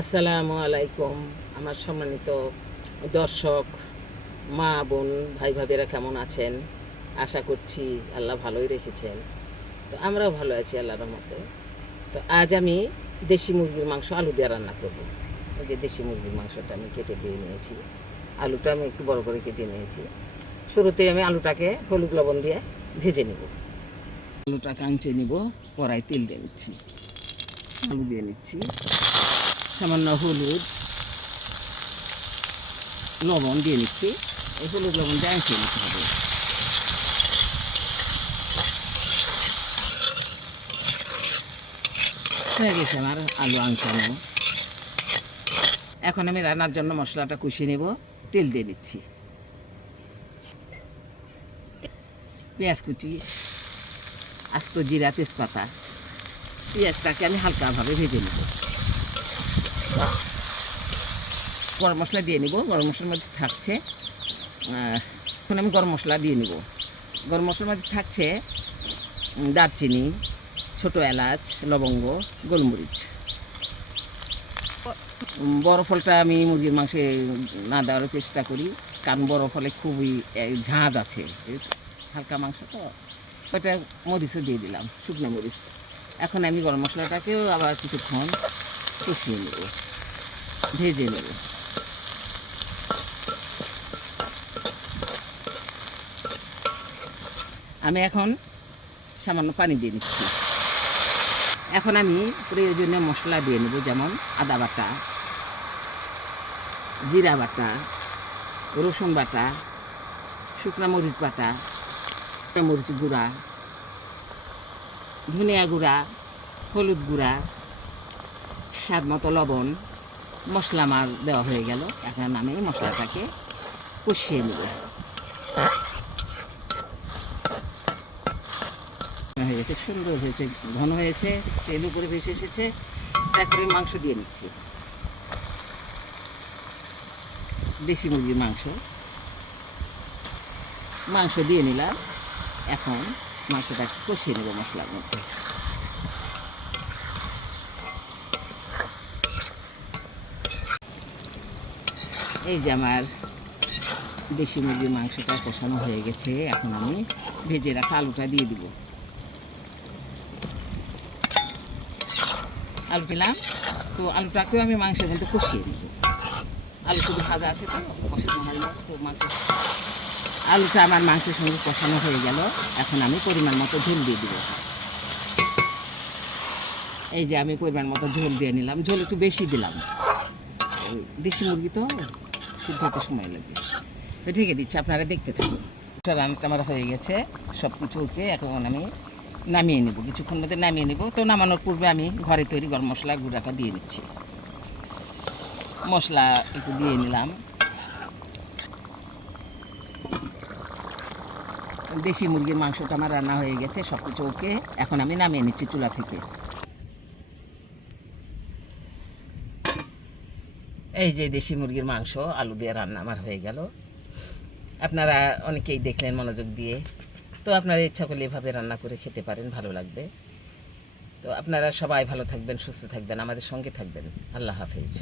আসসালামু আলাইকুম, আমার সম্মানিত দর্শক, মা, বোন, ভাই, ভাবেরা কেমন আছেন? আশা করছি আল্লাহ ভালোই রেখেছেন। তো আমরাও ভালো আছি আল্লাহর রহমতে। তো আজ আমি দেশি মুরগির মাংস আলু দিয়ে রান্না করব। এই যে দেশি মুরগির মাংসটা আমি কেটে দিয়ে নিয়েছি। আলুটা আমি একটু বড় করে কেটে নিয়েছি। শুরুতে আমি আলুটাকে হলুদ লবণ দিয়ে ভেজে নেব। আলুটা কাঁচে নিব কড়াই তেল দিয়ে নিচ্ছি আলু দিয়ে নিচ্ছি। সামান্য হলুদ, লবণ দিয়ে নিচ্ছি। এই হলুদ, লবণ দিয়ে আঁকিয়ে নিতে হবে। হয়ে গেছে আমার আলু আঁচানো এখন আমি রান্নার জন্য মশলাটা কষিয়ে নেব, তেল দিয়ে দিচ্ছি। পেঁয়াজ কুচি, আস্ত জিরা তেজপাতা, পেঁয়াজটাকে আমি হালকাভাবে ভেজে নেব। গরম মশলা দিয়ে নিব। গরম মশলার মধ্যে থাকছে এখন আমি গরম মশলা দিয়ে নিব। গরম মশলার মধ্যে থাকছে দারচিনি, ছোটো এলাচ, লবঙ্গ, গোলমরিচ। বড় ফলটা আমি মুরগির মাংসে না দেওয়ার চেষ্টা করি, কারণ বড় ফলে খুবই ঝাঁজ আছে। হালকা মাংস তো ওটা মরিচও দিয়ে দিলাম, শুকনো মরিচ। এখন আমি গরম মশলাটাকেও আবার কিছুক্ষণ কষিয়ে নেব। ভেজে নেব। আমি এখন সামান্য পানি দিয়ে নিচ্ছি এখন আমি প্রয়োজনীয় মশলা দিয়ে নেব, যেমন আদা বাটা, জিরা বাটা, রসুন বাটা, শুকনা মরিচ বাটা মরিচ গুঁড়া, ধনিয়া গুঁড়া, হলুদ গুঁড়া, স্বাদ মতো লবণ মশলা আমার দেওয়া হয়ে গেল। এখন আমি মশলাটাকে কষিয়ে নেব। হয়ে গেছে, সুন্দর হয়েছে, ঘন হয়েছে, তেল উপরে ভেসে এসেছে, তারপরে মাংস দিয়ে নিচ্ছি। দেশি মুরগির মাংস। মাংস দিয়ে নিলাম। এখন মাংসটাকে কষিয়ে নেব মশলার মধ্যে। এই যে আমার দেশি মুরগির মাংসটা কষানো হয়ে গেছে, এখন আমি ভেজে রাখা আলুটা দিয়ে দিব। আলু দিলাম, তো আলুটাকেও আমি মাংসের মধ্যে কষিয়ে নেব। আলু শুধু ভাজা আছে তো, কষানো তো মাংস আলুটা আমার মাংসের সঙ্গে কষানো হয়ে গেল। এখন আমি পরিমাণ মতো ঝোল দিয়ে দিব। এই যে আমি পরিমাণ মতো ঝোল দিয়ে নিলাম, ঝোল একটু বেশি দিলাম। দেশি মুরগি তো সিদ্ধ হতে সময় লাগবে তো ঢেকে দিচ্ছি, আপনারা দেখতে থাকুন। রান্নাটা আমার হয়ে গেছে সব কিছু ওকে, এখন আমি নামিয়ে নেব। কিছুক্ষণ মধ্যে নামিয়ে নেব। তো নামানোর পূর্বে আমি ঘরে তৈরি গরম মশলা, গুঁড়াটা দিয়ে দিচ্ছি মশলা একটু দিয়ে নিলাম। দেশি মুরগির মাংসটা আমার রান্না হয়ে গেছে সব কিছু ওকে। এখন আমি নামিয়ে নিচ্ছি চুলা থেকে। এই যে দেশি মুরগির মাংস, আলু দিয়ে রান্না আমার হয়ে গেল। আপনারা অনেকেই দেখলেন মনোযোগ দিয়ে। তো আপনারা ইচ্ছা করলে এভাবে রান্না করে খেতে পারেন, ভালো লাগবে। তো আপনারা সবাই ভালো থাকবেন, সুস্থ থাকবেন, আমাদের সঙ্গে থাকবেন। আল্লাহ হাফেজ।